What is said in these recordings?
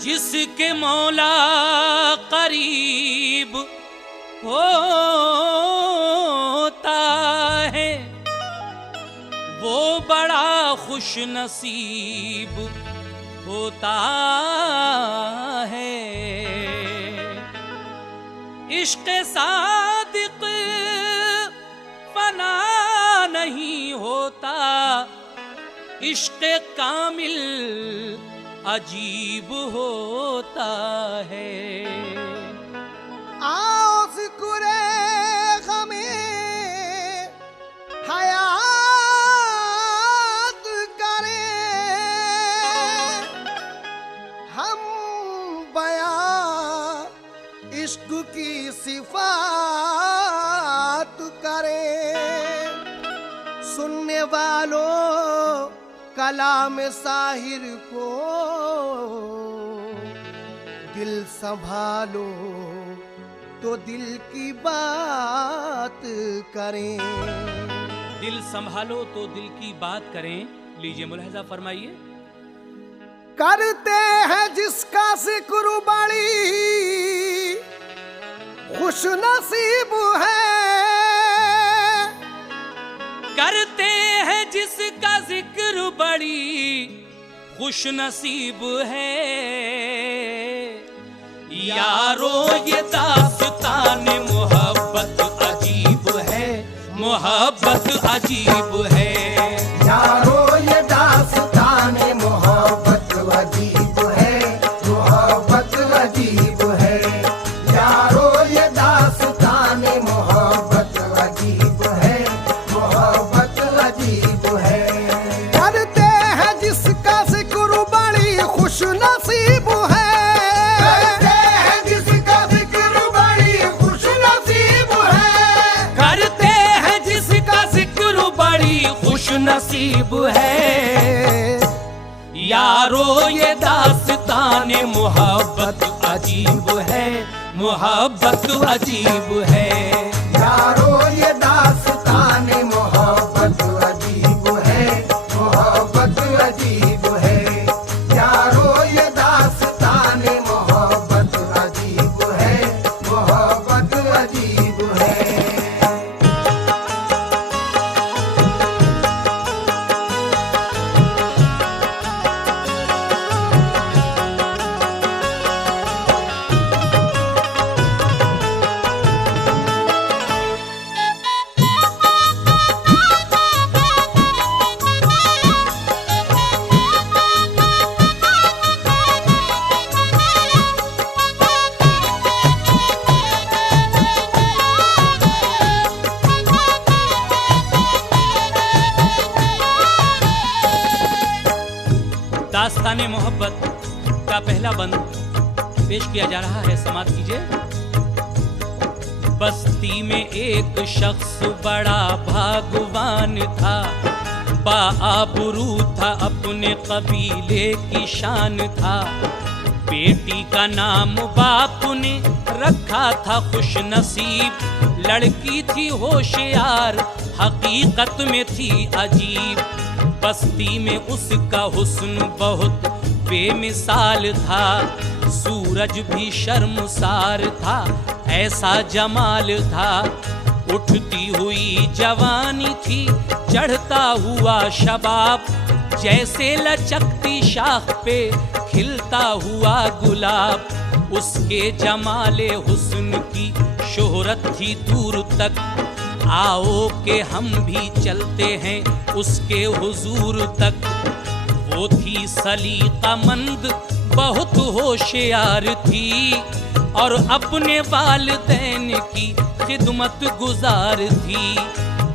जिसके मौला करीब होता है वो बड़ा खुश नसीब होता है। इश्क़ सादिक़ फना नहीं होता, इश्क़ कामिल अजीब होता है। आओ ज़िक्रे ग़मे हयात करें, हम बयां इश्क़ की सिफ़ात करें। सुनने वालों कलाम साहिर को दिल संभालो तो दिल की बात करें। दिल संभालो तो दिल की बात करें। लीजिए मुलाहिजा फरमाइए। करते हैं जिसका जिक्र बड़ी खुश नसीब है, करते हैं जिसका जिक्र बड़ी खुश नसीब है। यारो ये दास्तान मोहब्बत अजीब है, मोहब्बत अजीब है। यारो ये दास्तान मोहब्बत अजीब है, मोहब्बत अजीब है। यारो ये दास्तान मोहब्बत अजीब है, मोहब्बत अजीब है। करते हैं जिसका जिक्र बड़ी खुश नसीब है, करते हैं जिसका जिक्र बड़ी खुश नसीब है, करते हैं जिसका जिक्र बड़ी खुश नसीब है। यारो ये दास्तान मोहब्बत अजीब है, मोहब्बत अजीब है। यारो ये दास्तान मोहब्बत अजीब है, मोहब्बत अजीब है। यारो ये दास्तान मोहब्बत अजीब है, मोहब्बत अजीब है। दास्ताने मोहब्बत का पहला बंद पेश किया जा रहा है, समाअत कीजिए। बस्ती में एक शख्स बड़ा भागवान था, बाआबरू था, अपने कबीले की शान था। बेटी का नाम बाप ने रखा था खुश नसीब, लड़की थी होशियार हकीकत में थी अजीब। बस्ती में उसका हुस्न बहुत बेमिसाल था, सूरज भी शर्मसार था, ऐसा जमाल था। उठती हुई जवानी थी, चढ़ता हुआ शबाब, जैसे लचकती शाख पे खिलता हुआ गुलाब। उसके जमाले हुस्न की शोहरत थी दूर तक, आओ के हम भी चलते हैं उसके हुजूर तक। वो थी सलीकामंद बहुत होशियार थी, और अपने वालिदैन की खिदमत गुजार थी।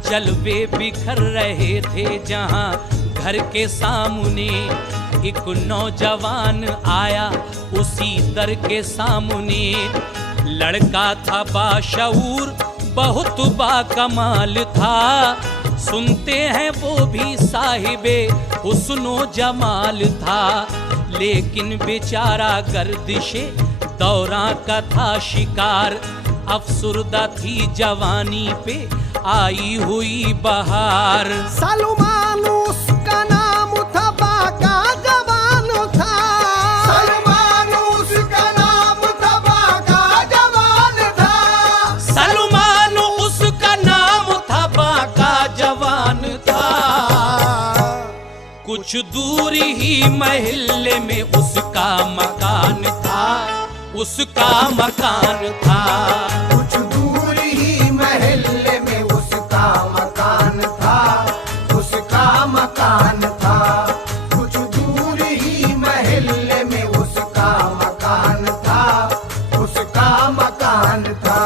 जलवे बिखर रहे थे जहां घर के सामने, एक नौजवान आया उसी दर के सामने। लड़का था बाशऊर बहुत बाकमाल था, सुनते हैं वो भी साहिबे हुस्नो जमाल था। लेकिन बेचारा गर्दिशे दौरा का था शिकार, अफसुर्दा थी जवानी पे आई हुई बहार। सलमान उसका नाम था, बाका जवान था, कुछ दूर ही महल्ले में उसका मकान था, उसका मकान था। कुछ दूर ही महल्ले में उसका मकान था, उसका मकान था। कुछ दूर ही महल्ले में उसका मकान था, उसका मकान था।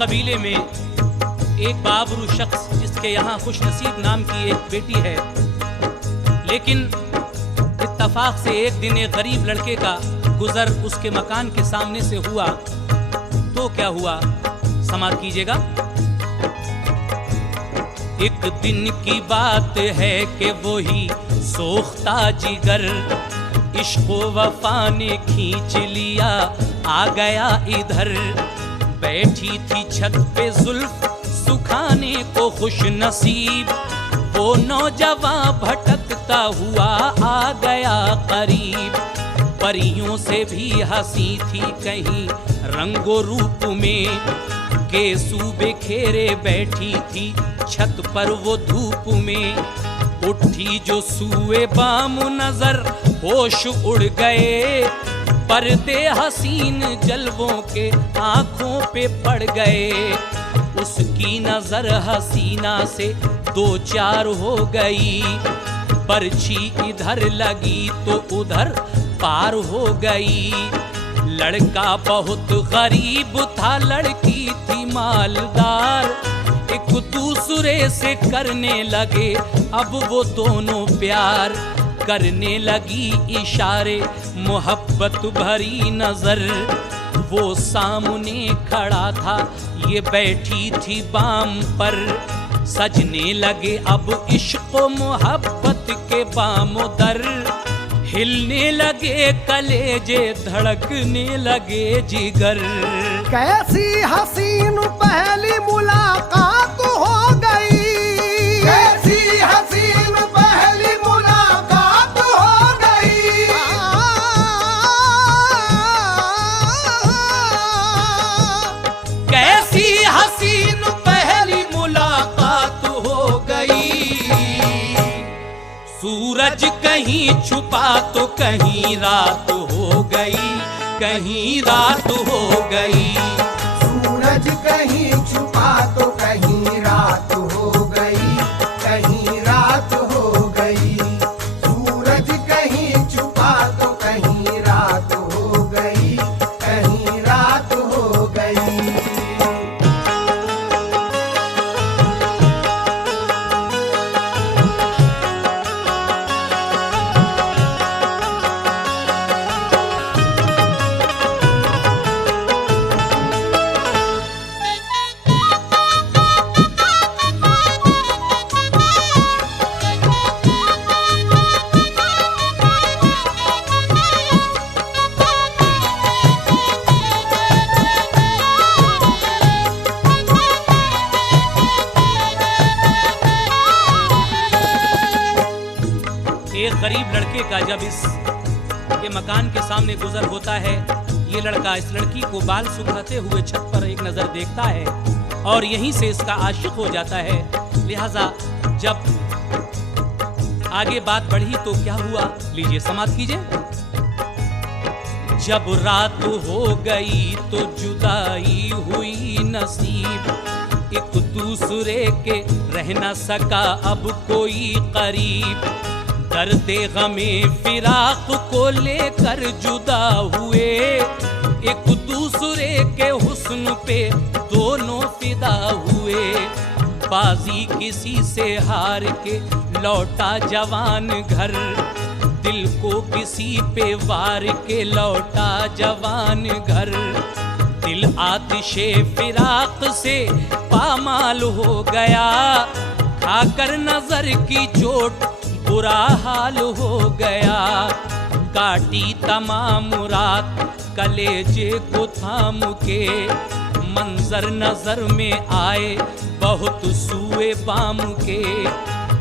कबीले में एक बाबरू शख्स जिसके यहाँ खुश नसीब नाम की एक बेटी है, लेकिन इत्तफाक से एक दिन एक गरीब लड़के का गुजर उसके मकान के सामने से हुआ। तो क्या हुआ, समाप्त कीजिएगा। एक दिन की बात है कि वो ही सोख्ता जिगर इश्क वफा ने खींच लिया, आ गया इधर। बैठी थी छत पे जुल्फ सुखाने को खुश नसीब, वो नौजवान भटकता हुआ आ गया करीब। परियों से भी हंसी थी कहीं रंगो रूप में, केसू बिखेरे बैठी थी छत पर वो धूप में। उठी जो सूए बाम नजर होश उड़ गए, पर्दे हसीन जलवों के आंखों पे पड़ गए। उसकी नजर हसीना से दो चार हो गई, बरछी इधर लगी तो उधर पार हो गई। लड़का बहुत गरीब था, लड़की थी मालदार, एक दूसरे से करने लगे अब वो दोनों प्यार। करने लगी इशारे मोहब्बत भरी नजर, वो सामने खड़ा था ये बैठी थी बाम पर। सजने लगे अब इश्क मोहब्बत के बामो दर, हिलने लगे कलेजे धड़कने लगे जिगर। कैसी हसीन पहली मुलाकात हो गई, कैसी हसीन पहली मुलाकात हो गई। कैसी हसीन पहली मुलाकात हो गई। सूरज कहीं छुपा तो कहीं रात हो गई, कहीं रात हो गई। सूरज कहीं छुपा तो कहीं रात हो गई, कहीं रात हो गई। सूरज कहीं छुपा तो कहीं रात हो गई, कहीं रात हो गई। एक गरीब लड़के का जब इस के मकान के सामने गुजर होता है, ये लड़का इस लड़की को बाल सुखाते हुए छत पर एक नजर देखता है और यहीं से इसका आशिक हो जाता है। लिहाजा जब आगे बात बढ़ी तो क्या हुआ, लीजिए समाप्त कीजिए। जब रात हो गई तो जुदाई हुई नसीब, एक दूसरे के रह न सका अब कोई करीब। दर्दे गमे फिराक को लेकर जुदा हुए, एक दूसरे के हुस्न पे दोनों फिदा हुए। बाजी किसी से हार के लौटा जवान घर, दिल को किसी पे वार के लौटा जवान घर। दिल आतिशे फिराक से पामाल हो गया, खाकर नजर की चोट बुरा हाल हो गया। काटी तमाम रात कलेजे को थाम के, मंजर नजर में आए बहुत सूए बाम के।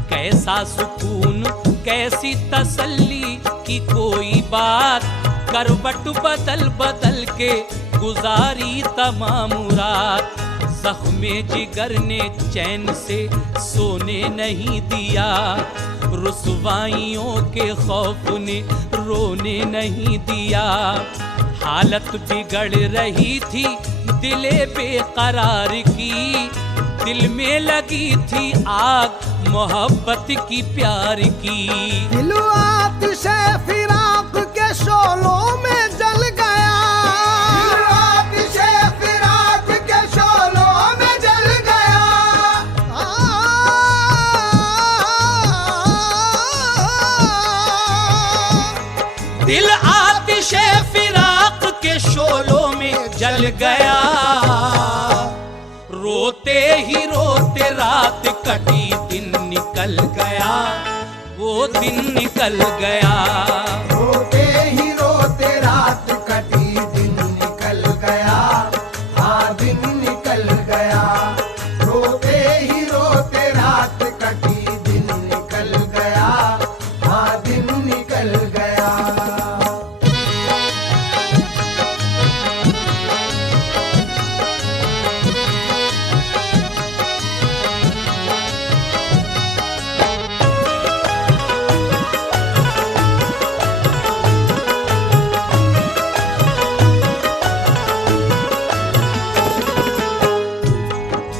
कैसा सुकून कैसी तसल्ली की कोई बात, करवट बदल बदल के गुजारी तमाम रात। जख्मे जिगर ने चैन से सोने नहीं दिया, रुसवाइयों के खौफ ने रोने नहीं दिया। हालत बिगड़ रही थी दिले बेकरार की, दिल में लगी थी आग मोहब्बत की प्यार की। दिल आतिशे फिराक के शोलों में जल गया, दिल आतिशे फिराक के शोलों में जल गया। दिल आतिशे फिराक के शोलों में जल गया। रोते ही रोते रात कटी दिन निकल गया, वो दिन निकल गया। रोते ही रोते रात कटी दिन निकल गया, हाँ दिन निकल गया। रोते ही रोते रात कटी दिन निकल गया, हाँ दिन निकल गया।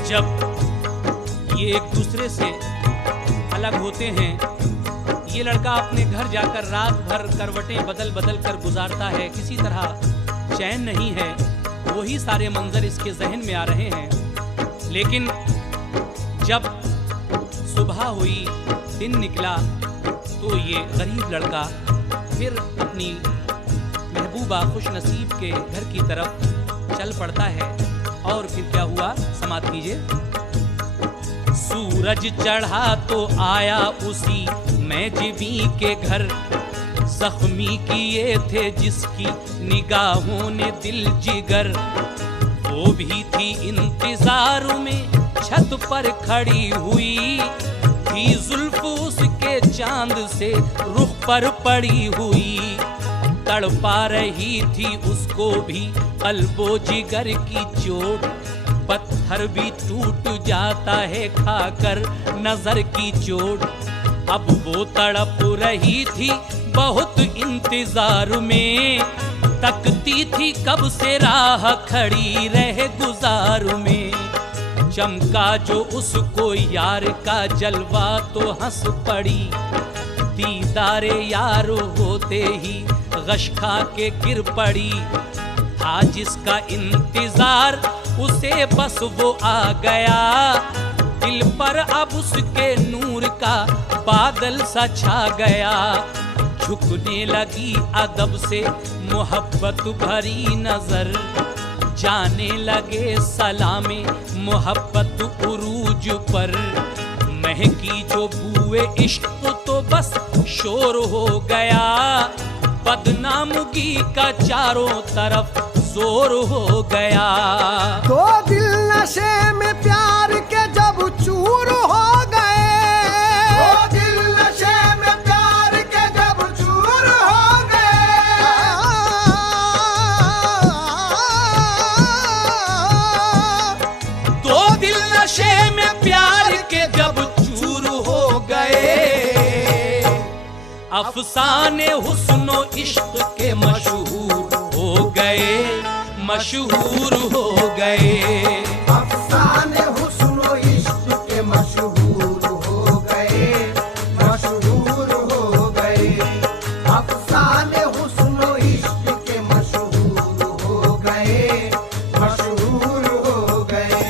जब ये एक दूसरे से अलग होते हैं, ये लड़का अपने घर जाकर रात भर करवटें बदल बदल कर गुजारता है, किसी तरह चैन नहीं है। वही सारे मंजर इसके जहन में आ रहे हैं। लेकिन जब सुबह हुई, दिन निकला, तो ये गरीब लड़का फिर अपनी महबूबा खुश नसीब के घर की तरफ चल पड़ता है। और फिर क्या हुआ, समाप्त कीजिए। सूरज चढ़ा तो आया उसी मैजिबी के घर, जख्मी किए थे जिसकी निगाहों ने दिल जिगर। वो भी थी इंतजार में छत पर खड़ी हुई, थी जुल्फ उसके चांद से रुख पर पड़ी हुई। तड़पा रही थी उसको भी कल्बो जिगर की चोट, पत्थर भी टूट जाता है खाकर नजर की चोट। अब वो तड़प रही थी बहुत इंतजार में, तकती थी कब से राह खड़ी रह गुजार में। चमका जो उसको यार का जलवा तो हंस पड़ी, दीदारे यार होते ही गश खा के गिर पड़ी। था जिसका इंतजार उसे बस वो आ गया, दिल पर अब उसके नूर का बादल सा छा गया। झुकने लगी अदब से मोहब्बत भरी नजर, जाने लगे सलामे मोहब्बत उरूज पर। महकी जो बूए इश्क तो बस शोर हो गया, बदनामगी का चारों तरफ जोर हो गया। तो दिल नशे में प्यार के जब चूर हो गए, तो दिल नशे में प्यार के जब चूर हो गए। तो दिल नशे में प्यार के जब चूर हो गए, अफसाने हुस्नो इश्क के मशहूर हो गए, मशहूर हो गए। अफसाने हुस्नो इश्क के मशहूर हो गए, मशहूर हो गए। अफसाने हुस्नो इश्क के मशहूर हो गए, मशहूर हो गए।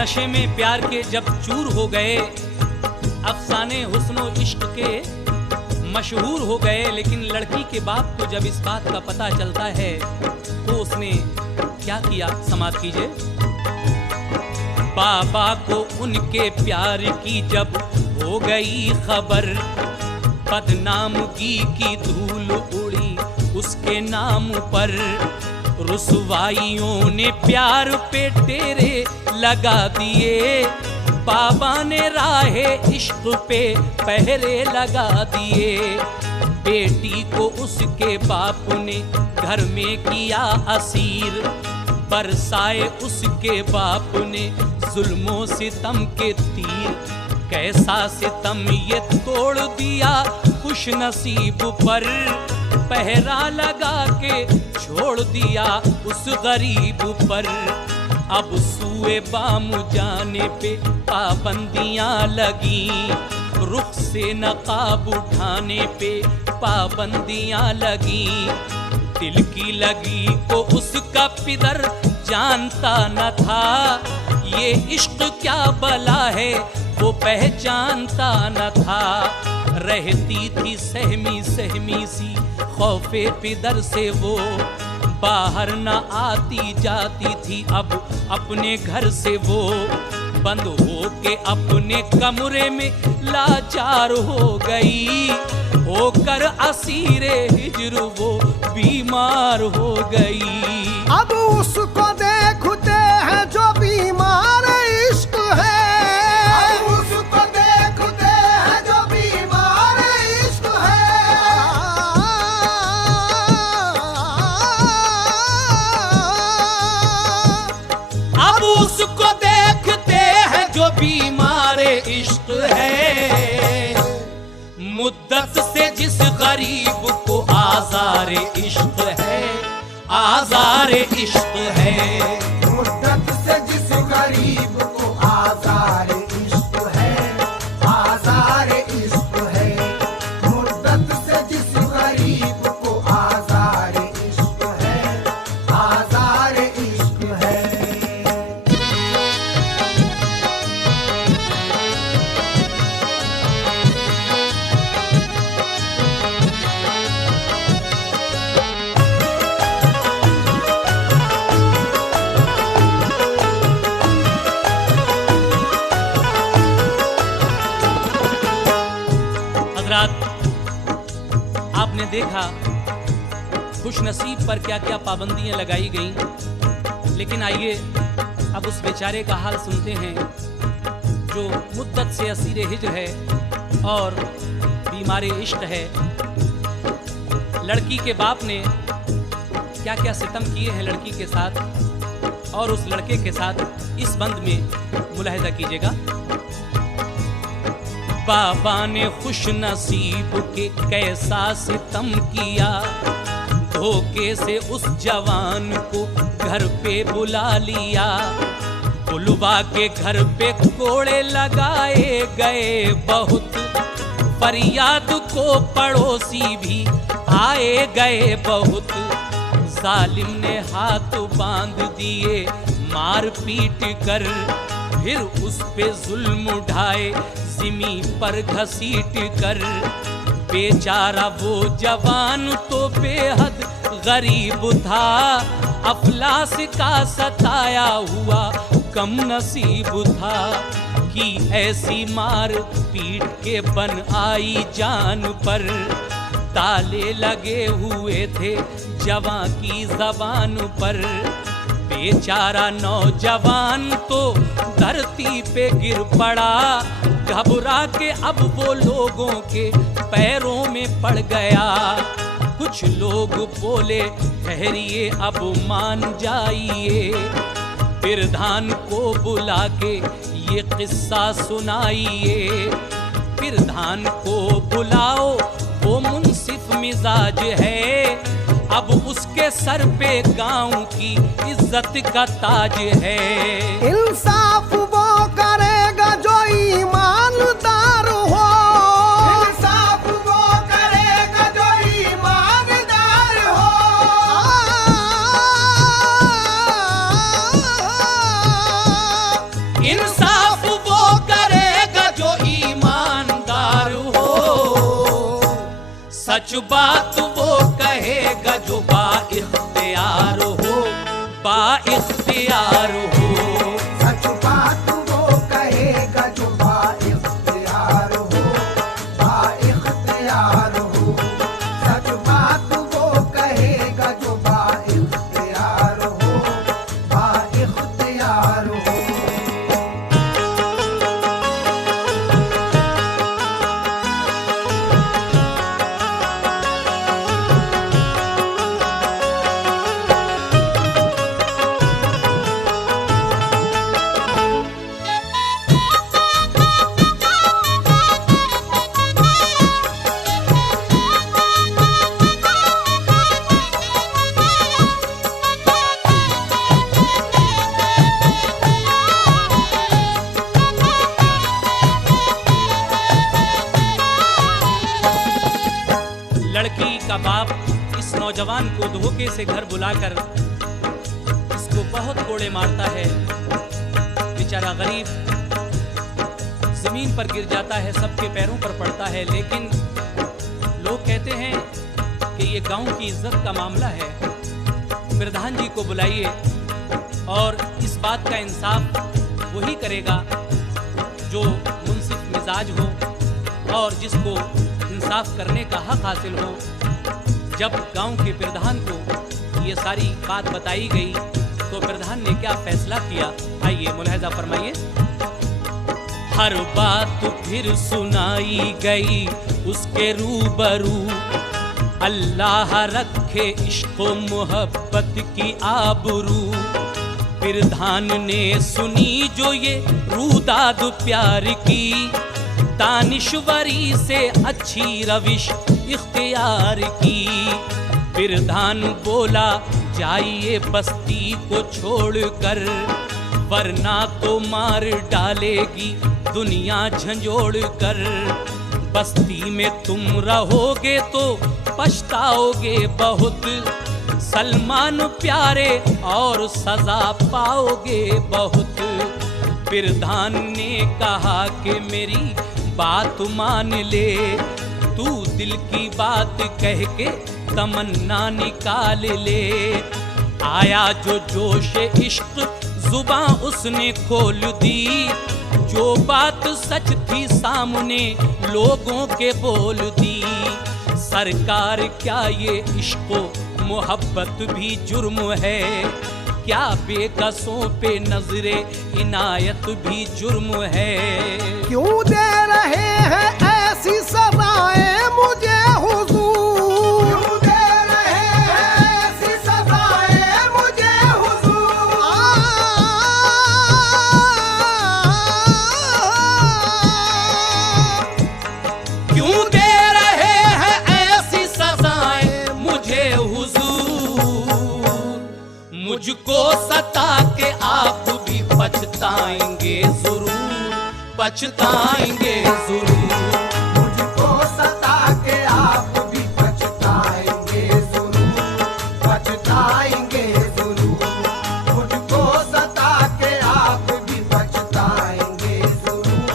नशे में प्यार के जब चूर हो गए, अफसाने हुस्नो इश्क के मशहूर हो गए, लेकिन लड़की के बाप को जब इस बात का पता चलता है तो उसने क्या किया, समाप्त कीजिए। बाबा को उनके प्यार की जब हो गई खबर, बदनामगी की धूल उड़ी उसके नाम पर। रुसवाइयों ने प्यार पे डेरे लगा दिए, बाबा ने राहे इश्क पे पहरे लगा दिए। बेटी को उसके बाप ने घर में किया असीर, बरसाए उसके बाप ने जुल्मों सितम के तीर। कैसा सितम ये तोड़ दिया खुश नसीब पर, पहरा लगा के छोड़ दिया उस गरीब पर। अब सूए बाम जाने पे पाबंदियां लगी, रुख से नकाब उठाने पे पाबंदियां लगी। दिल की लगी को उसका पिदर जानता न था, ये इश्क क्या बला है वो पहचानता न था। रहती थी सहमी सहमी सी खौफे पिदर से वो, बाहर न आती जाती थी अब अपने घर से वो। बंद हो के अपने कमरे में लाचार हो गई, होकर असीरे हिज्र वो बीमार हो गई। अब उसको देखते हैं जो बीमार इश्क है, अब उसको देखते हैं जो बीमार इश्क है। अब उसको देखते हैं जो बीमार इश्क है। मुद्दत से जिस गरीब को आज़ार इश्क है, आज़ार इश्क है। मुद्दत से जिस गरीब को आज़ार इश्क है, आज़ार इश्क है। मुद्दत से जिस गरीब को आज़ार इश्क है, आज़ार इश्क है। आपने देखा खुश नसीब पर क्या क्या पाबंदियां लगाई गईं, लेकिन आइए अब उस बेचारे का हाल सुनते हैं जो मुद्दत से असीरे हिज्र है और बीमारे इश्क है। लड़की के बाप ने क्या क्या सितम किए हैं लड़की के साथ, और उस लड़के के साथ इस बंद में मुलाहिजा कीजिएगा। बाबा ने खुश नसीब के कैसा सितम किया, धोखे से उस जवान को घर पे बुला लिया। बुलवा के घर पे कोड़े लगाए गए बहुत, फरियाद को पड़ोसी भी आए गए बहुत। जालिम ने हाथ बांध दिए मार पीट कर, फिर उस पे जुल्म उठाए जिमी पर घसीट कर। बेचारा वो जवान तो बेहद गरीब था, अफलास का सताया हुआ कम नसीब था। कि ऐसी मार पीट के बन आई जान पर, ताले लगे हुए थे जवां की जबान पर। बेचारा नौजवान तो धरती पे गिर पड़ा, घबरा के अब वो लोगों के पैरों में पड़ गया। कुछ लोग बोले ठहरिए अब मान जाइए, प्रधान को बुला के ये किस्सा सुनाइए। प्रधान को बुलाओ वो मुंसिफ मिजाज है, अब उसके सर पे गांव की इज्जत का ताज है। इंसाफ वो करेगा जो ईमानदार हो, इंसाफ वो करेगा जो ईमानदार हो। सच बात वो कहेगा जो बा इख्तियार हो, बा इख्तियार हो। सच बात वो कहेगा जो बाइख्तियार हो, बाइख्तियार हो। सच बात वो कहेगा जो बाइख्तियार हो, बाइख्तियार हो। लड़की का बाप इस नौजवान को धोखे से घर बुलाकर इसको बहुत कोड़े मारता है। बेचारा गरीब जमीन पर गिर जाता है, सबके पैरों पर पड़ता है। लेकिन लोग कहते हैं कि ये गांव की इज्जत का मामला है, प्रधान जी को बुलाइए और इस बात का इंसाफ वही करेगा जो मुंसिफ मिजाज हो और जिसको इंसाफ करने का हक हासिल हो। जब गांव के प्रधान को ये सारी बात बताई गई तो प्रधान ने क्या फैसला किया, आइए मुलाहिजा फरमाइए। हर बात फिर सुनाई गई उसके रूबरू, अल्लाह रखे इश्क व मोहब्बत की आबरू। प्रधान ने सुनी जो ये रूदाद प्यार की, दानिश्वरी से अच्छी रविश इख्तियार की। प्रधान बोला जाइए बस्ती को छोड़कर, वरना तो मार डालेगी दुनिया झंझोड़ कर। बस्ती में तुम रहोगे तो पछताओगे बहुत, सलमान प्यारे और सजा पाओगे बहुत। प्रधान ने कहा कि मेरी बात मान ले, तू दिल की बात कह के तमन्ना निकाल ले। आया जो जोश इश्क जुबां उसने खोल दी, जो बात सच थी सामने लोगों के बोल दी। सरकार क्या ये इश्क मोहब्बत भी जुर्म है, क्या बेकसों पे नजरे इनायत भी जुर्म है। क्यों दे रहे हैं ऐसी सजाएं मुझे हुजूर, क्यों दे रहे हैं ऐसी सजाएं मुझे हुजूर। क्यों दे रहे हैं ऐसी सजाएं मुझे हुजूर। मुझको सता के आप भी पछताएंगे जरूर, पछताएंगे जरूर। मुझको सता के आप भी पछताएंगे जरूर, पछताएंगे जरूर। मुझको सता के आप भी पछताएंगे जरूर,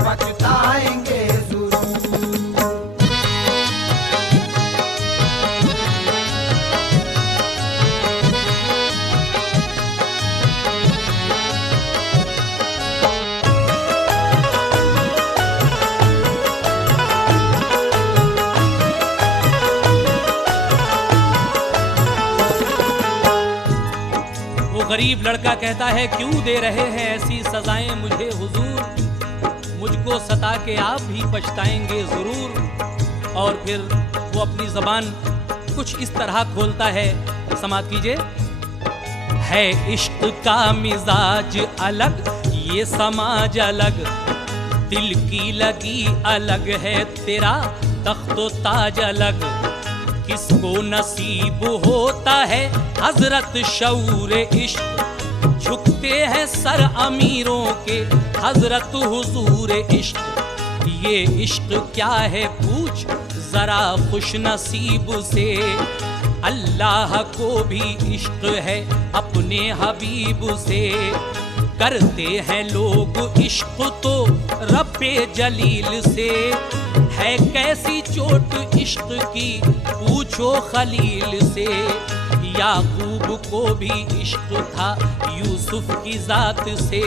पछताएंगे जरूर। गरीब लड़का कहता है क्यों दे रहे हैं ऐसी सजाएं मुझे हुजूर, मुझको सता के आप भी पछताएंगे जरूर। और फिर वो अपनी जबान कुछ इस तरह खोलता है, समात कीजिए। है इश्क का मिजाज अलग, ये समाज अलग, दिल की लगी अलग है, तेरा तख्तो ताज अलग। किसको नसीब होता है हजरत शऊर इश्क, झुकते हैं सर अमीरों के हजरत हुजूर इश्क। ये इश्क क्या है पूछ जरा खुश नसीब से, अल्लाह को भी इश्क है अपने हबीब से। करते हैं लोग इश्क तो रब्बे जलील से, है कैसी चोट इश्क की पूछो खलील से। याकूब को भी इश्क था यूसुफ की जात से,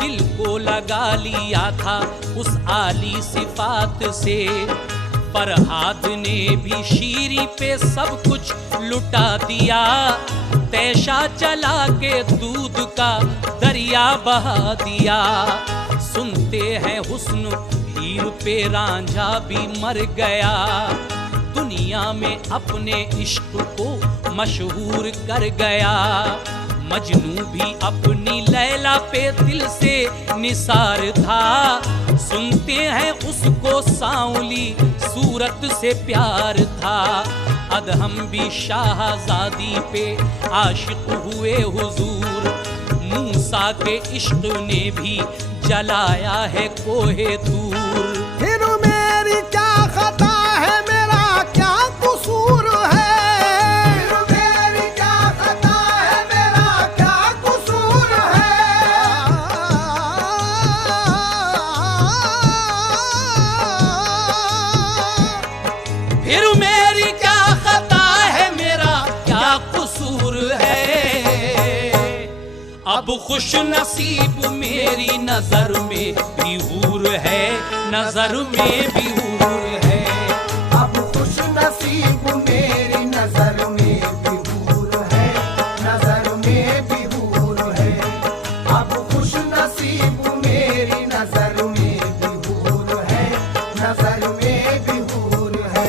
दिल को लगा लिया था उस आली सिफात से। फरहाद ने भी शीरी पे सब कुछ लुटा दिया, तैशा चला के दूध का दरिया बहा दिया। सुनते हैं हुस्न हीर पे रांझा भी मर गया, दुनिया में अपने इश्क को मशहूर कर गया। मजनू भी अपनी लैला पे दिल से निसार था, सुनते हैं उसको सांवली सूरत से प्यार था। अदहम भी शाहजादी पे आशिक हुए हुजूर, मूसा के इश्क ने भी जलाया है कोहे दूर। फिर मेरी क्या खता है, मेरा क्या कसूर है? फिर मेरी क्या खता है, मेरा क्या कसूर है? फिर मेरी क्या खता है, मेरा क्या कसूर है? अब खुश नसीब मेरी नजर में भी हूर है, नजर में भी हूर है। अब खुश नसीब मेरी नजर में भी हूर है, नजर में भी हूर है। अब खुश नसीब मेरी नजर में भी हूर है, नजर में भी हूर है।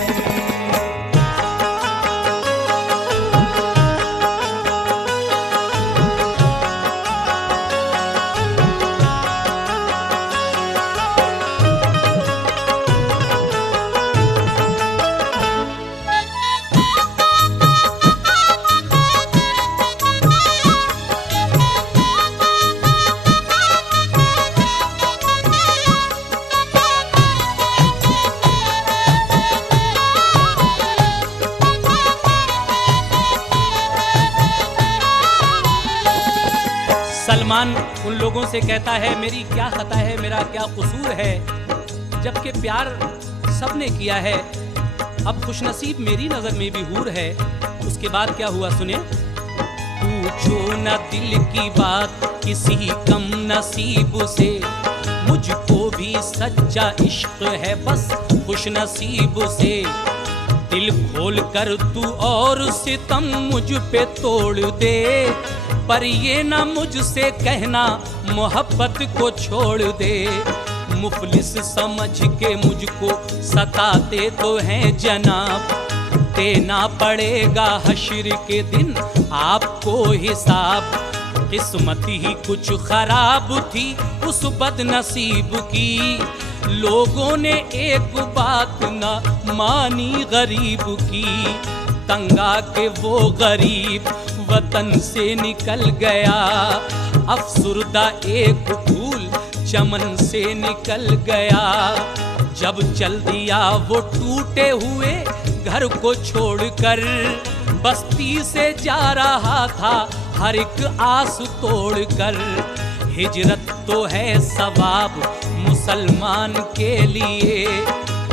सलमान उन लोगों से कहता है मेरी क्या खता है, मेरा क्या कसूर है, जबकि प्यार सबने किया है। अब खुशनसीब मेरी नजर में भी हूर है। उसके बाद क्या हुआ सुने। पूछो न दिल की बात किसी कम नसीब से, मुझको भी सच्चा इश्क है बस खुशनसीब से। दिल खोल कर तू और सितम मुझ पे तोड़ दे, पर ये ना मुझसे कहना मोहब्बत को छोड़ दे। मुफलिस समझ के मुझको सताते तो हैं जनाब, देना पड़ेगा हश्र के दिन आपको हिसाब। किस्मत ही कुछ खराब थी उस बदनसीब की, लोगों ने एक बात ना मानी गरीब की। तंगा के वो गरीब वतन से निकल गया, अफसुर्दा एक फूल चमन से निकल गया। जब चल दिया वो टूटे हुए घर को छोड़कर, बस्ती से जा रहा था हर एक आस तोड़कर। हिजरत तो है सवाब मुसलमान के लिए,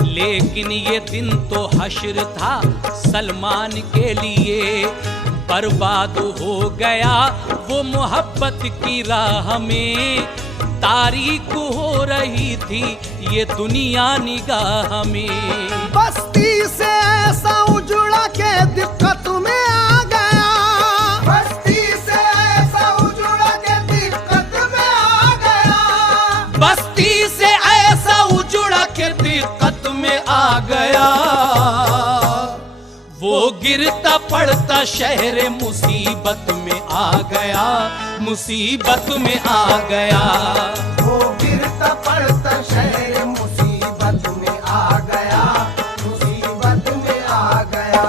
लेकिन ये दिन तो हश्र था सलमान के लिए। बर्बाद हो गया वो मोहब्बत की राह में, तारीख हो रही थी ये दुनिया निगाह में। बस्ती से ऐसा उजड़ा के दिक्कत में आ गया, बस्ती से ऐसा उजड़ा के दिक्कत में आ गया, बस्ती से ऐसा उजड़ा के दिक्कत में आ गया। वो गिरता पड़ता शहर मुसीबत में आ गया, मुसीबत में आ गया। वो गिरता पड़ता शहर मुसीबत में आ गया, मुसीबत में आ गया।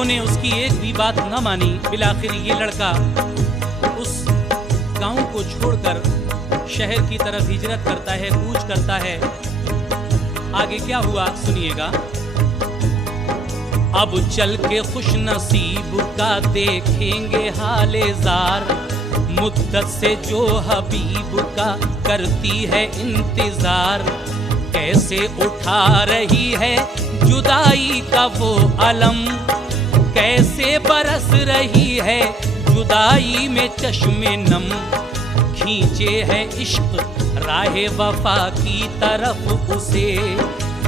लोगों ने उसकी एक भी बात न मानी। बिलाखिर ये लड़का उस गांव को छोड़कर शहर की तरफ हिजरत करता है, कूच करता है। आगे क्या हुआ सुनिएगा। अब चल के खुश नसीब का देखेंगे हाले जार, मुद्दत से जो हबीब का करती है इंतजार। कैसे उठा रही है जुदाई का वो अलम, कैसे बरस रही है जुदाई में चश्मे नम। खींचे है इश्क राहे वफा की तरफ उसे,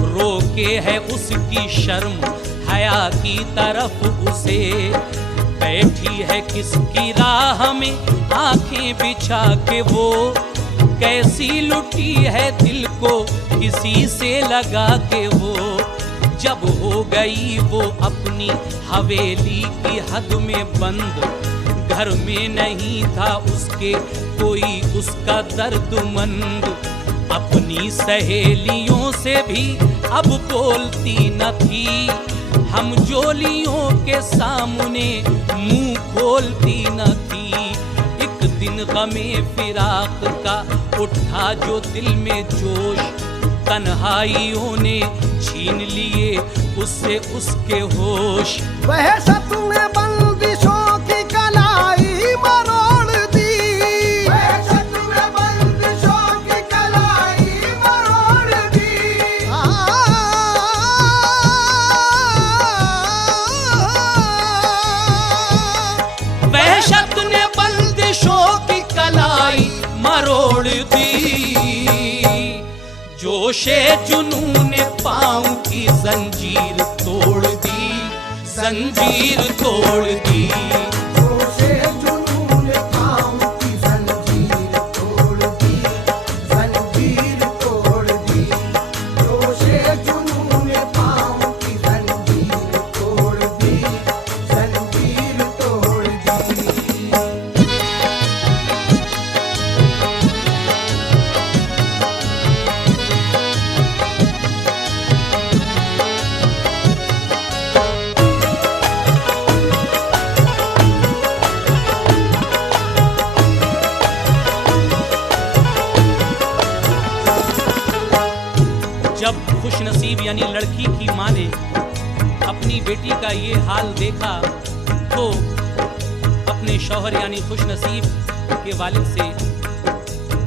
रोके है उसकी शर्म हया की तरफ उसे। बैठी है किसकी राह में आंखें बिछा के वो, कैसी लुटी है दिल को किसी से लगा के वो। जब हो गई वो अपनी हवेली की हद में बंद, घर में नहीं था उसके कोई उसका दर्दमंद। अपनी सहेलियों से भी अब बोलती न थी, हम जोलियों के सामने मुंह खोलती न थी। एक दिन गमे फिराक का उठा जो दिल में जोश, तन्हाइयों ने छीन लिए उससे उसके होश। वहशत में बंदिशों की कलाई मरोड़ दी, वहशत में बंदिशों की कलाई मरोड़ दी। वहशत ने बंदिशों की कलाई मरोड़ दी। जोशे जुनून ने पाँव की जंजीर तोड़ दी, जंजीर तोड़ दी। जोशे जुनून ने पाँव की जंजीर तोड़ दी, जंजीर तोड़ दी। जोशे जुनून ने पाँव की जंजीर तोड़ दी, जंजीर तोड़ दी। जब खुश नसीब यानी लड़की की माँ ने अपनी बेटी का ये हाल देखा तो अपने शौहर यानी खुश नसीब के वालिद से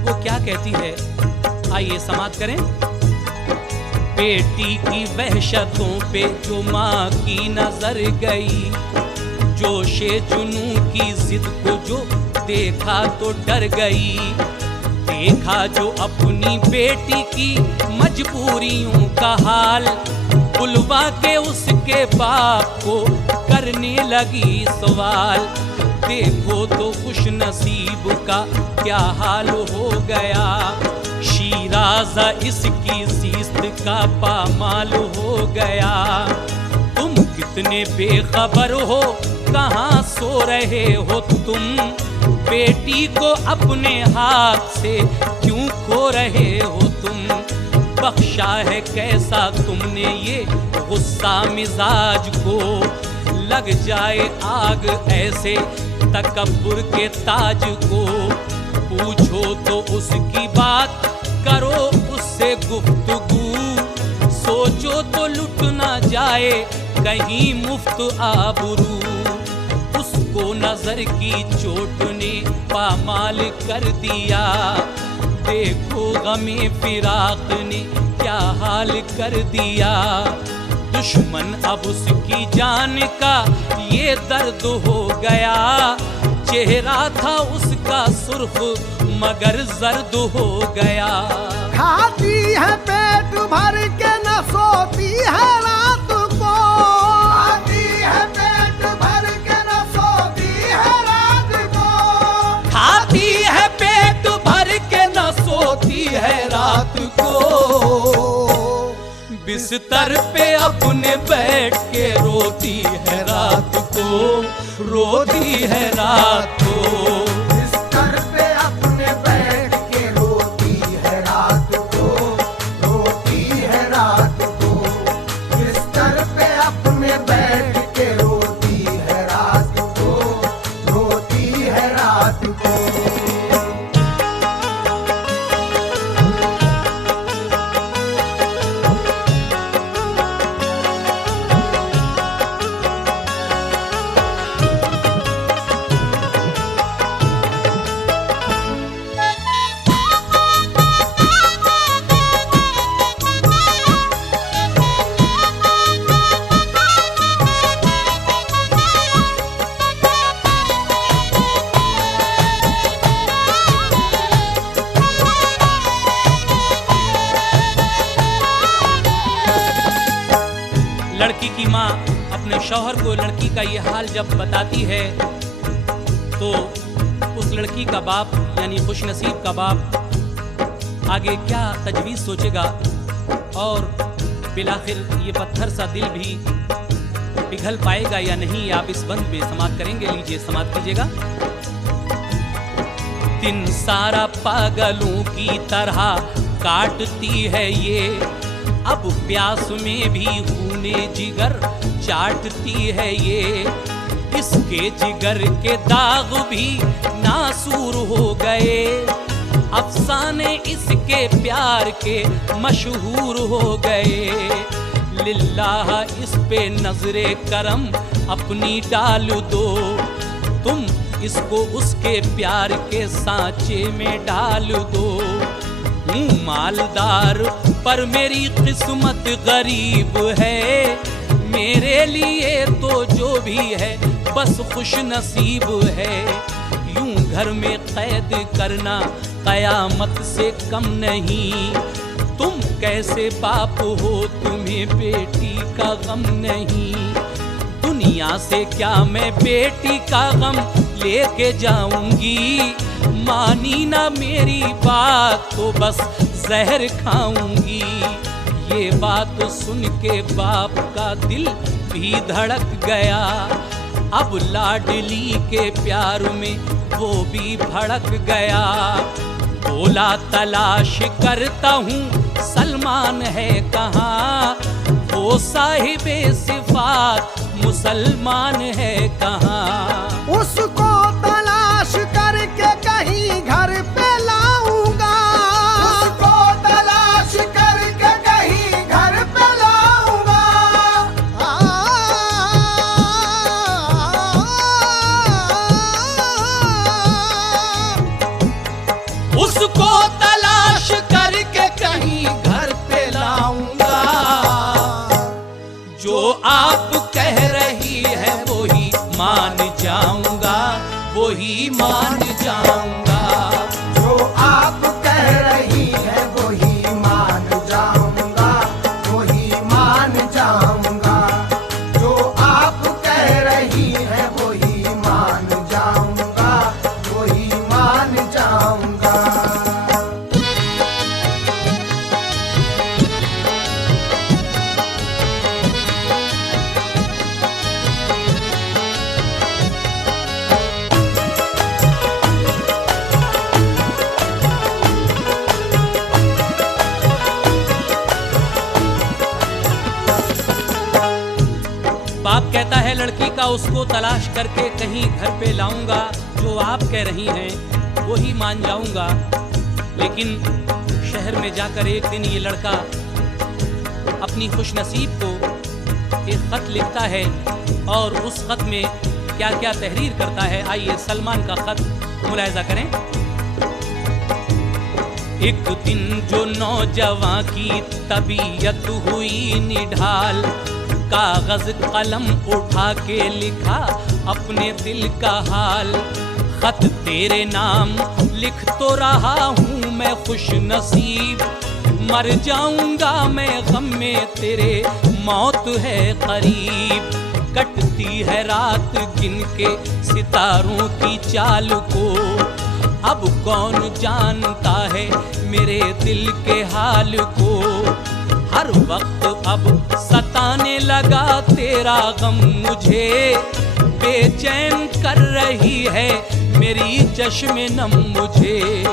वो क्या कहती है, आइए समाप्त करें। बेटी की वहशतों पे जो माँ की नजर गई, जोशे जुनू की जिद को जो देखा तो डर गई। देखा जो अपनी बेटी की मजबूरियों का हाल, बुलवा के उसके बाप को करने लगी सवाल। देखो तो खुश नसीब का क्या हाल हो गया, शीराज़ा इसकी जीस्त का पामाल हो गया। तुम कितने बेखबर हो, कहाँ सो रहे हो तुम, बेटी को अपने हाथ से क्यों खो रहे हो तुम। बख्शा है कैसा तुमने ये गुस्सा मिजाज को, लग जाए आग ऐसे तकब्बुर के ताज को। पूछो तो उसकी बात, करो उससे गुफ्तगू, सोचो तो लुट ना जाए कहीं मुफ्त आबरू। उसको नजर की चोट ने पामाल कर दिया, देखो गमे फिराक ने क्या हाल कर दिया। दुश्मन अब उसकी जान का ये दर्द हो गया, चेहरा था उसका सुर्ख मगर जर्द हो गया। खाती है पेट भर के न सोती है रात को, खाती है पेट भर के न सोती है रात को। खाती है पेट भर के न सोती है रात को। बिस्तर पे अपने बैठ के रोती है रात को, रोती है रात को। बिस्तर पे अपने बैठ के रोती है रात को, रोती है रात को। बिस्तर पे अपने बैठ के रोती लड़की की माँ अपने शौहर को लड़की का ये हाल जब बताती है तो उस लड़की का बाप यानी खुशनसीब का बाप आगे क्या तजवीज़ सोचेगा और बिलाखिर ये पत्थर सा दिल भी पिघल पाएगा या नहीं, आप इस बंद में समाप्त करेंगे। लीजिए समाप्त कीजिएगा। दिन सारा पागलों की तरह काटती है ये, अब प्यास में भी खूने जिगर चाटती है ये। इसके जिगर के दाग भी नासूर हो गए, अफसाने इसके प्यार के मशहूर हो गए। लिल्लाह इस पे नजरे करम अपनी डाल दो, तुम इसको उसके प्यार के सांचे में डाल दो। हूँ मालदार पर मेरी किस्मत गरीब है, मेरे लिए तो जो भी है बस खुश नसीब है। यूं घर में कैद करना कयामत से कम नहीं, तुम कैसे बाप हो तुम्हें बेटी का गम नहीं। दुनिया से क्या मैं बेटी का गम लेके जाऊंगी, मानी ना मेरी बात तो बस जहर खाऊंगी। ये बात सुन के बाप का दिल भी धड़क गया, अब लाडली के प्यार में वो भी भड़क गया। बोला तलाश करता हूँ सलमान है कहाँ, वो साहिबे सिफात मुसलमान है कहाँ। उसको तलाश करके कहीं घर पे लाऊंगा, उसको तलाश करके कहीं घर पे लाऊंगा। उसको तलाश करके कहीं घर पे लाऊंगा। जो आप कह रही है वही मान जाऊंगा, वही मान जाऊंगा। जो आप कह रही है वही मान जाऊंगा, वही मान जाऊंगा। जो आप कह रही है वही मान जाऊंगा, वही मान जाऊंगा। बाप कहता है लड़की का उसको तलाश करके कहीं घर पे लाऊंगा, जो आप कह रही हैं वही मान जाऊंगा। लेकिन शहर में जाकर एक दिन ये लड़का अपनी खुशनसीब को एक खत लिखता है और उस खत में क्या क्या तहरीर करता है, आइए सलमान का खत मुलाहिजा करें। एक दिन जो नौजवां की तबीयत हुई निढाल, कागज कलम उठा के लिखा अपने दिल का हाल। खत तेरे नाम लिख तो रहा हूँ मैं खुश नसीब, मर जाऊंगा मैं गम में तेरे मौत है करीब। कटती है रात गिन के सितारों की चाल को, अब कौन जानता है मेरे दिल के हाल को। हर वक्त अब सताने लगा तेरा गम मुझे, बेचैन कर रही है मेरी चश्मे नम मुझे।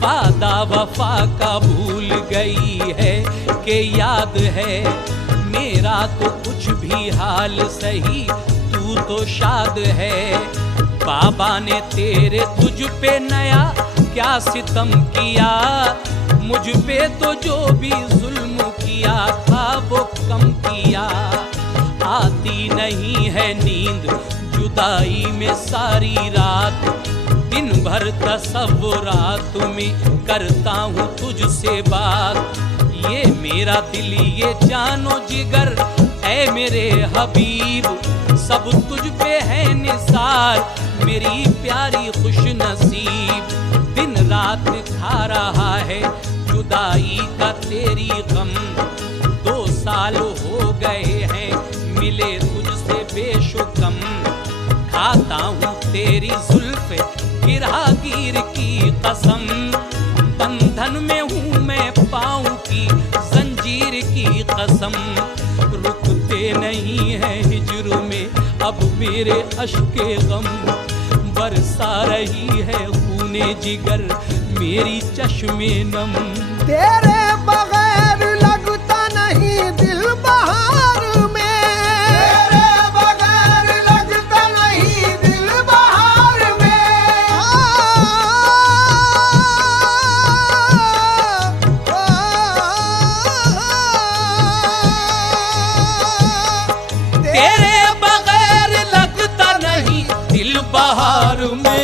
वादा वफा का भूल गई है कि याद है, मेरा तो कुछ भी हाल सही तू तो शाद है। बाबा ने तेरे तुझ पे नया क्या सितम किया, मुझ पे तो जो भी जुल्म किया था वो कम किया। आती नहीं है नींद जुदाई में सारी रात, दिन भर तसव्वुरात में करता हूँ तुझसे बात। ये मेरा दिल ये जानो जिगर ऐ मेरे हबीब, सब तुझ पे है निसार मेरी प्यारी खुश नसीब। दिन रात खा रहा है जुदाई का तेरी गम, 2 साल हो गए हैं तेरी जुल्फ गिरहागीर की कसम, बंधन में हूँ मैं पाँव की जंजीर की कसम। रुकते नहीं है हिज्र में अब मेरे अश्के गम, बरसा रही है खूने जिगर मेरी चश्मे नम। तेरे बगैर लगता नहीं दिल बहार में, तेरे बगैर लगता नहीं दिल बहार में। तेरे बगैर लगता नहीं दिल बहार में,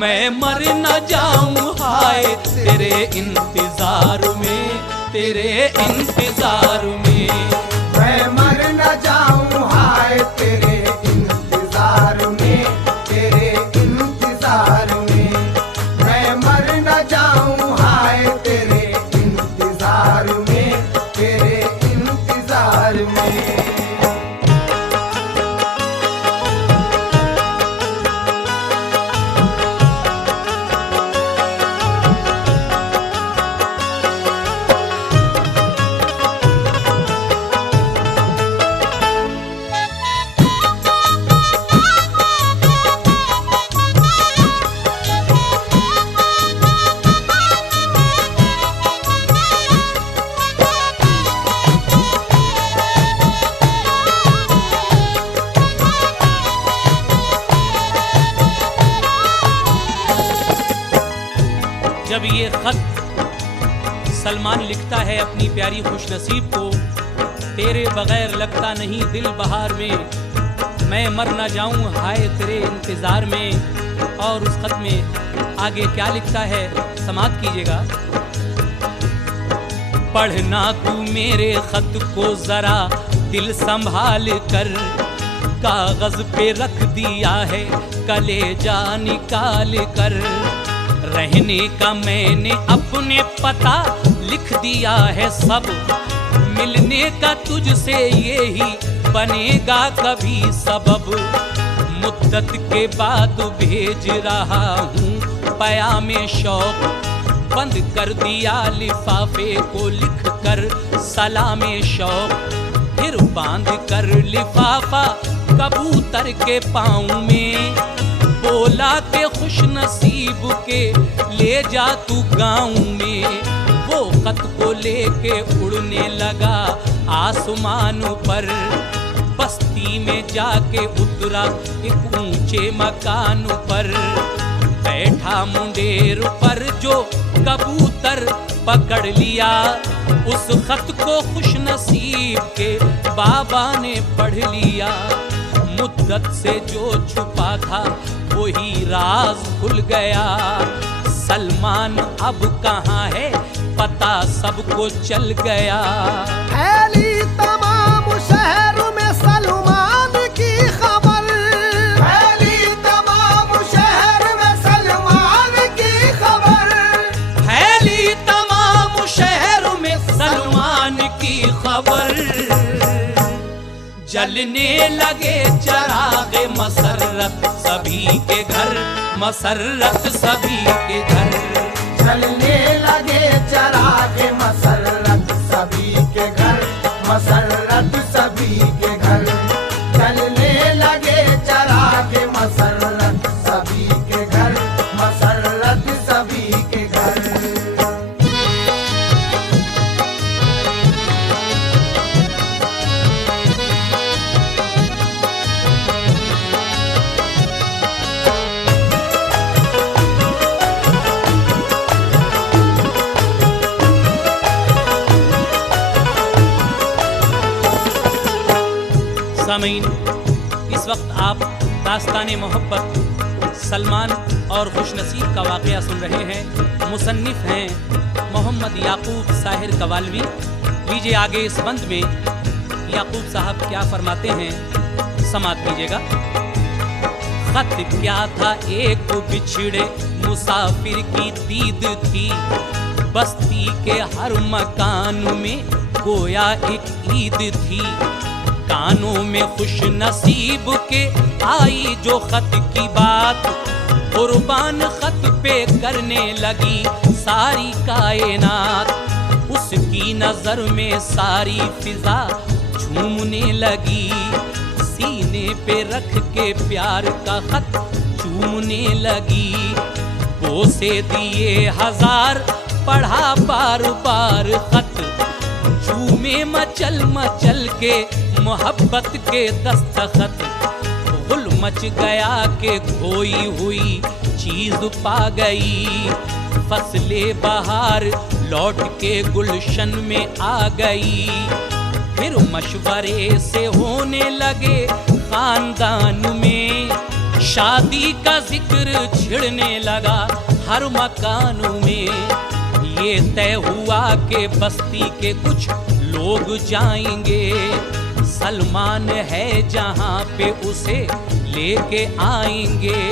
मैं मर न जाऊं हाय तेरे इंतजार में, तेरे इंतजार में। मैं मर न जाऊं हाय तेरे इंतजार में, तेरे इंतजार में। मैं मर न जाऊं हाय तेरे इंतजार में, तेरे इंतजार में। जब ये खत सलमान लिखता है अपनी प्यारी खुशनसीब को, तेरे बगैर लगता नहीं दिल बहार में, मैं मर न जाऊं हाय तेरे इंतजार में। और उस खत में आगे क्या लिखता है समात कीजिएगा। पढ़ना तू मेरे खत को जरा दिल संभाल कर, कागज पे रख दिया है कलेजा निकाल कर। रहने का मैंने अपने पता लिख दिया है सब, मिलने का तुझसे ये ही बनेगा कभी सबब। मुद्दत के बाद भेज रहा हूँ पयामे शौक, बंद कर दिया लिफाफे को लिख कर सलामे शौक। फिर बांध कर लिफाफा कबूतर के पाँव में, बोला के खुश नसीब के ले जा तू गाँव में। वो खत को लेके उड़ने लगा आसमान पर, बस्ती में जाके उतरा एक ऊंचे मकान पर। बैठा मुंडेर पर जो कबूतर पकड़ लिया, उस खत को खुश नसीब के बाबा ने पढ़ लिया। मुद्दत से जो छुपा था वही राज खुल गया, सलमान अब कहाँ है पता सबको चल गया। फैली तमाम शहर में सलमान की खबर, फैली तमाम शहर में सलमान की खबर, फैली तमाम शहर में सलमान की खबर। जलने लगे चराग मसरत सभी के घर, मसरत सभी के घर। जलने लगे चराग मसरत सभी के घर, मसरत सभी के घर। जलने लगे चराग मसरत सभी के घर, मसरत सभी के घर। सामीन, इस वक्त आप दास्ताने मोहब्बत सलमान और खुशनसीब का वाक़या सुन रहे हैं। मुसन्निफ हैं मोहम्मद याकूब साहिर कवालवी। लीजिए आगे इस बंद में याकूब साहब क्या फरमाते हैं, समात कीजिएगा। खत क्या था एक बिछड़े मुसाफिर की दीद थी, बस्ती के हर मकान में गोया एक ईद थी। कानों में खुश नसीब के आई जो खत की बात, कुर्बान खत पे करने लगी सारी कायनात। उसकी नजर में सारी फिजा झूमने लगी, सीने पे रख के प्यार का खत चूमने लगी। बोसे दिए हजार पढ़ा बार बार खत, झूमे मचल मचल के मोहब्बत के दस्तखत। गुल मच गया के खोई हुई चीज पा गई, फसले बहार लौट के गुलशन में आ गई। फिर मशवरे से होने लगे खानदान में, शादी का जिक्र छिड़ने लगा हर मकान में। ये तय हुआ कि बस्ती के कुछ लोग जाएंगे, सलमान है जहां पे उसे लेके आएंगे।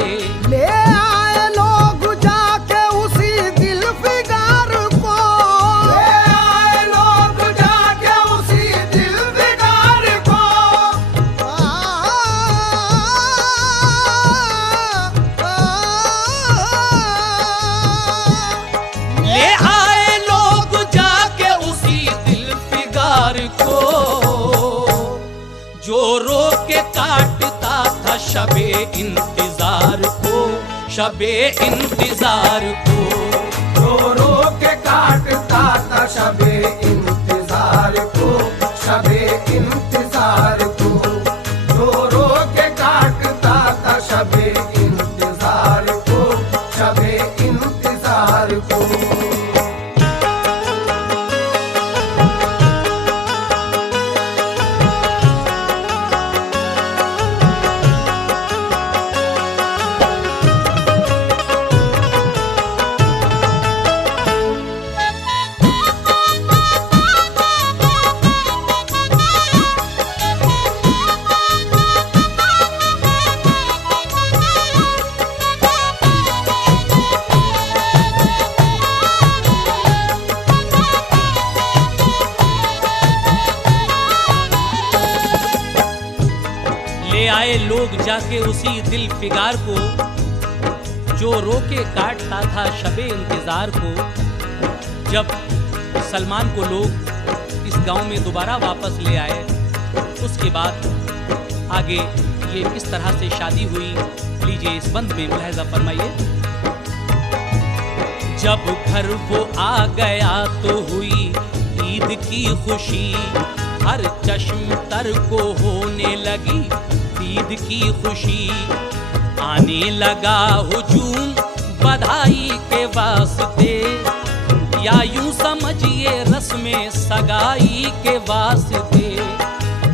ले आए लोग जाके उसी दिल फिगार को, ले आए लोग जाके उसी दिल फिगार को। ले आए लोग जाके उसी दिल फिगार को, जो रो के काटता था शबे इंतजार को, शबे इंतजार को। रो रो के काटता था शबे इंतजार को, शबे इंतजार को। रो रो के काटता था शबे इंतजार को, शबे इंतजार को। ले आए लोग जाके उसी दिल फिगार को, जो रोके काटता था शबे इंतजार को। जब सलमान को लोग इस गांव में दोबारा वापस ले आए, उसके बाद आगे ये किस तरह से शादी हुई, लीजिए इस बंद में मुलाहिजा फरमाइए। जब घर वो आ गया तो हुई ईद की खुशी, हर चश्म तर को होने लगी ईद की खुशी। आने लगा हुजूम बधाई के वास्ते, या यूं समझिए रस्म सगाई के वास्ते।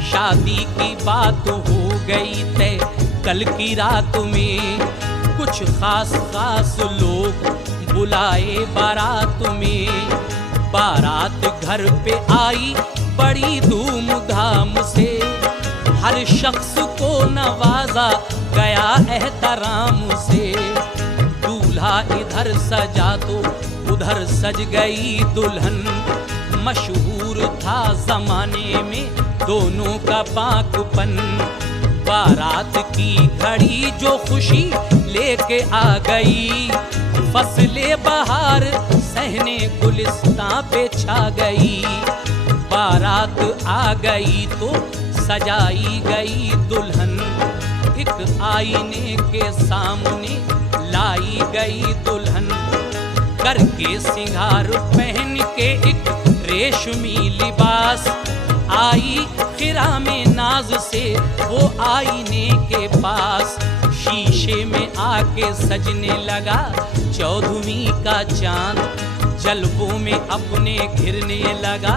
शादी की बात हो गई तय कल की रात में, कुछ खास खास लोग बुलाए बारात में। बारात घर पे आई बड़ी धूमधाम से, हर शख्स को नवाजा गया एहतराम से। दूल्हा इधर सजा तो उधर सज गई दुल्हन, मशहूर था जमाने में दोनों का पाकपन। बारात की घड़ी जो खुशी लेके आ गई, फसले बहार सहने गुलिस्तां पे छा गई। बारात आ गई तो सजाई गई दुल्हन, एक आईने के सामने लाई गई दुल्हन। करके सिंगार पहन के एक रेशमी लिबास, आई खिरा में नाज से वो आईने के पास। शीशे में आके सजने लगा चौदहवीं का चांद, जलवों में अपने घिरने लगा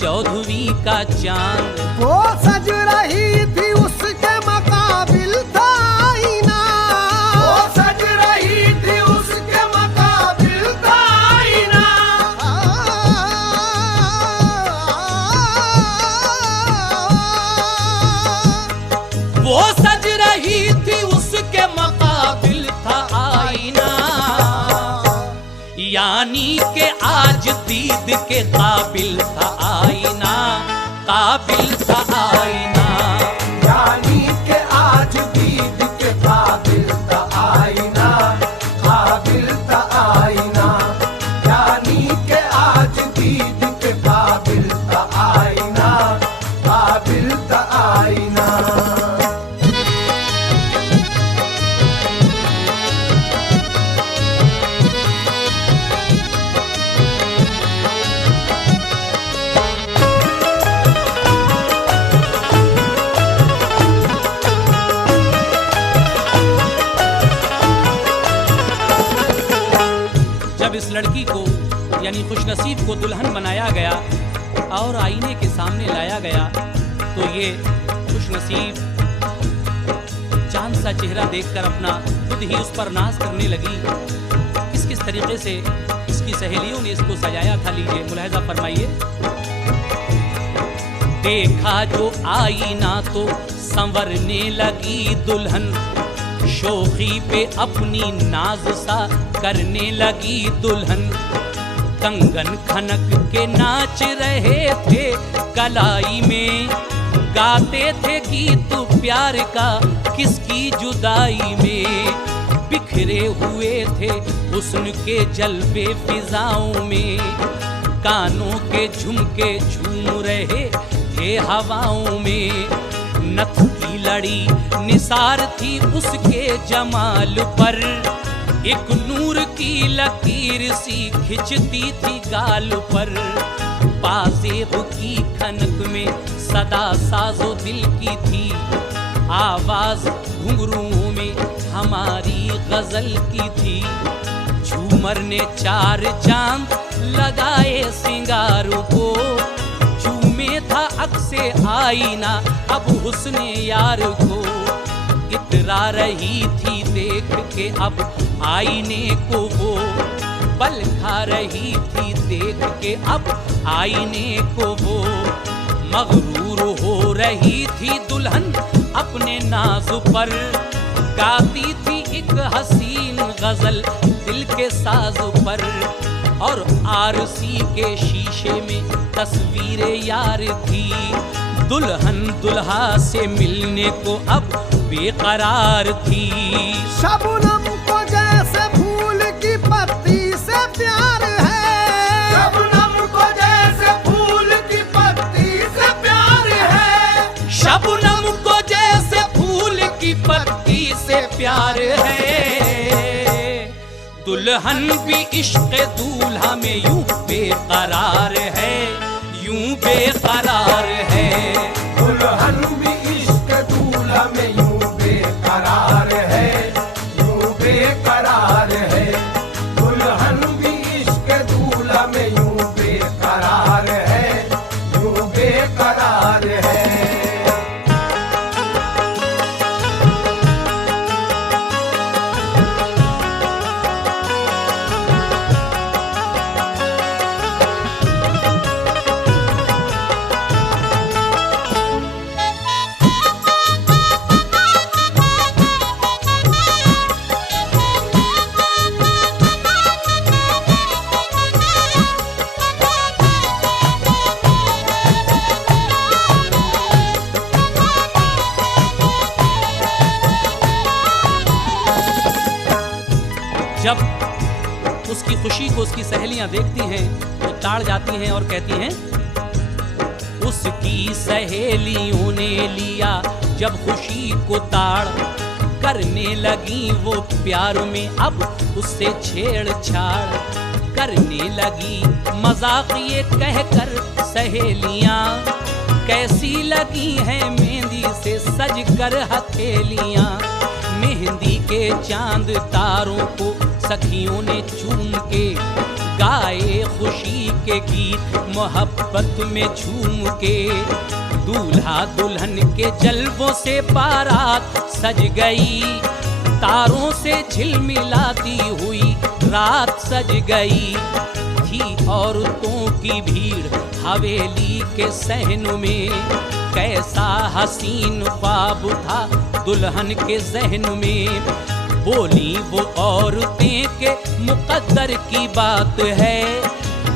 चौदहवीं का चांद। वो सज रही थी उसके मकाबिल था आईना, वो सज रही थी उसके मुकाबिल था आईना। वो सज रही थी उसके मुकाबिल था आईना, यानी के आज दीद के काबिल था आईना, काबिल था आईना। जब इस लड़की को यानी खुशनसीब को दुल्हन बनाया गया और आईने के सामने लाया गया तो ये खुशनसीब चांद सा चेहरा देखकर अपना खुद ही उस पर नाज करने लगी। किस किस तरीके से इसकी सहेलियों ने इसको सजाया था, लीजिए मुलाहिजा फरमाइए। देखा जो आईना तो संवरने लगी दुल्हन, शोखी पे अपनी नाज सा करने लगी दुल्हन। कंगन खनक के नाच रहे थे कलाई में, गाते थे गीत प्यार का किसकी जुदाई में। बिखरे हुए थे हुस्न के जलवे फिजाओं में, कानों के झुमके झूम रहे थे हवाओं में। नथ की लड़ी निसार थी उसके जमाल पर, एक नूर की लकीर सी खिंचती थी गाल पर। पाजेब की खनक में सदा साजो दिल की थी, आवाज घुंघरूओं में हमारी गजल की थी। झूमर ने चार चांद लगाए सिंगारों को, झूमे था अक्से आईना अब हुस्ने यार को। इतरा रही थी देख के अब आईने को वो, पल खा रही थी देख के अब आईने को वो। मगरूर हो रही थी दुल्हन अपने नाज पर, गाती थी एक हसीन गजल दिल के साज पर। और आरसी के शीशे में तस्वीरें यार थी, दुल्हन दुल्हा से मिलने को अब बेकरार थी। शबनम को जैसे फूल की पत्ती से प्यार है, शबनम को जैसे फूल की पत्ती से प्यार है। शबनम को जैसे फूल की पत्ती से प्यार है। दुल्हन भी इश्क़ दूल्हा में यूं बेकरार है, यूं बेकरार है। दुल्हन भी इश्क दूल्हा में यूं बेकरार है, यूं बेकरार है। दुल्हन भी इश्क दूल्हा में यूं बेकरार है, यूं बेकरार है। जब उसकी खुशी को उसकी सहेलियां देखती हैं तो ताड़ जाती हैं और कहती हैं, उसकी सहेलियों ने लिया जब खुशी को ताड़, करने लगी वो प्यार में अब उससे छेड़छाड़। करने लगी मजाक ये कहकर सहेलियां, कैसी लगी हैं मेहंदी से सज कर हथेलियां। मेहंदी के चांद तारों को सखियों ने चूम के, गाए खुशी के गीत मोहब्बत में झूम के। दूल्हा दुल्हन के जलवों से बारात सज गई, तारों से झिलमिलाती हुई रात सज गई। थी औरतों की भीड़ हवेली के सहन में, कैसा हसीन ख्वाब था दुल्हन के जहन में। बोली वो औरतें के मुकद्दर की बात है,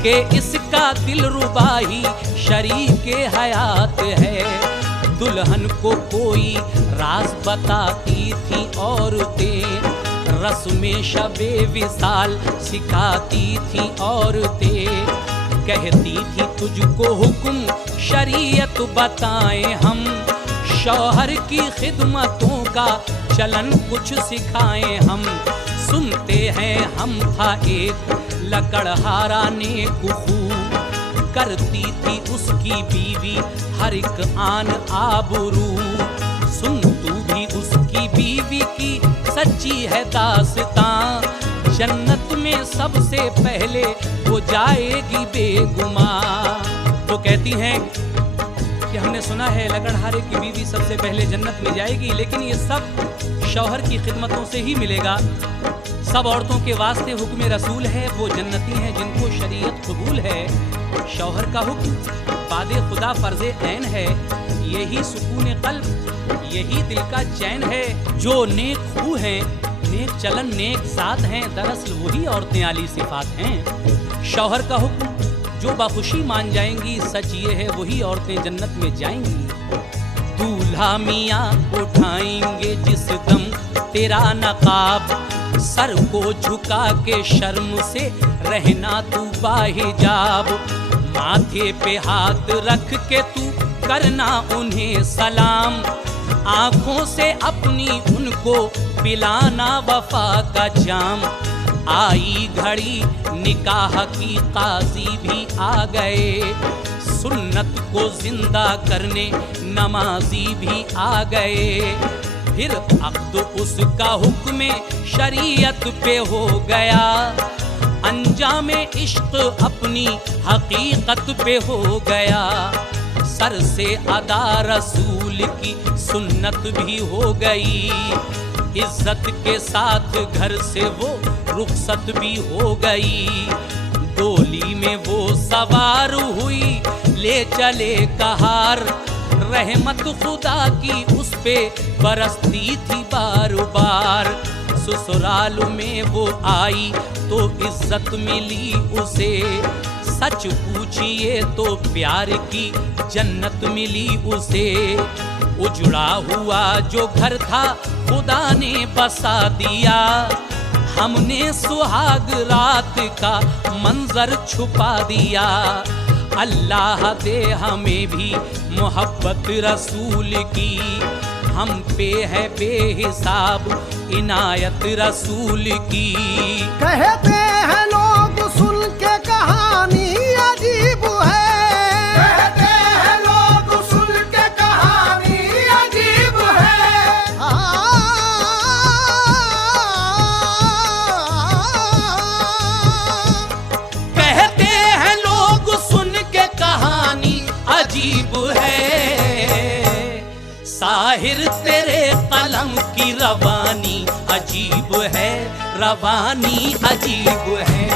कि इसका दिल रुबाही शरीके हयात है। दुल्हन को कोई राज बताती थी औरतें, रस्में शबे विसाल सिखाती थी औरतें। कहती थी तुझको हुक्म शरीयत बताएं हम, शौहर की खिदमतों का चलन कुछ सिखाएं हम। सुनते हैं हम था एक लकड़हारा नेकुखू, करती थी उसकी बीवी हर एक आन आबरू। सुन तू भी उसकी बीवी की सच्ची है दास्तां, जन्नत में सबसे पहले वो जाएगी बेगुमां। तो कहती हैं कि हमने सुना है लकड़हारे की बीवी सबसे पहले जन्नत में जाएगी, लेकिन ये सब शौहर की खिदमतों से ही मिलेगा। सब औरतों के वास्ते हुक्म रसूल है, वो जन्नती हैं जिनको शरीयत कबूल है। शौहर का हुक्म बादे खुदा फर्जे ऐन है, यही सुकून कल्ब, यही दिल का चैन है। जो नेक खू हैं, नेक चलन, नेक साथ हैं, दरअसल वही औरतें आली सिफात हैं। शौहर का हुक्म जो बाखुशी मान जाएंगी, सच ये है वही औरतें जन्नत में जाएंगी। दूल्हा मियाँ उठाएंगे जिस दम तेरा नकाब, सर को झुका के शर्म से रहना तू बाहिजाब। माथे पे हाथ रख के तू करना उन्हें सलाम, आंखों से अपनी उनको पिलाना वफा का जाम। आई घड़ी निकाह की, काजी भी आ गए, सुन्नत को जिंदा करने नमाजी भी आ गए। फिर अक्द उसका हुक्म शरीयत पे हो गया, अंजामे इश्क अपनी हकीकत पे हो गया। सर से अदा रसूल की सुन्नत भी हो गई, इज्जत के साथ घर से वो रुखसत भी हो गई। डोली में वो सवार हुई, ले चले कहार, रहमत खुदा की उस पे बरसती थी बार बार। ससुराल में वो आई तो इज्जत मिली उसे, सच पूछिए तो प्यार की जन्नत मिली उसे। उजड़ा हुआ जो घर था खुदा ने बसा दिया, हमने सुहाग रात का मंजर छुपा दिया। अल्लाह दे हमें भी मोहब्बत रसूल की, हम पे है बेहिसाब इनायत रसूल की। कहते हैं लोग सुन के कहानी अजीब है, कहते हैं लोग सुन के कहानी अजीब है। कहते हैं लोग सुन के कहानी अजीब है, साहिर तेरे कलम की रवानी अजीब है, रवानी अजीब है।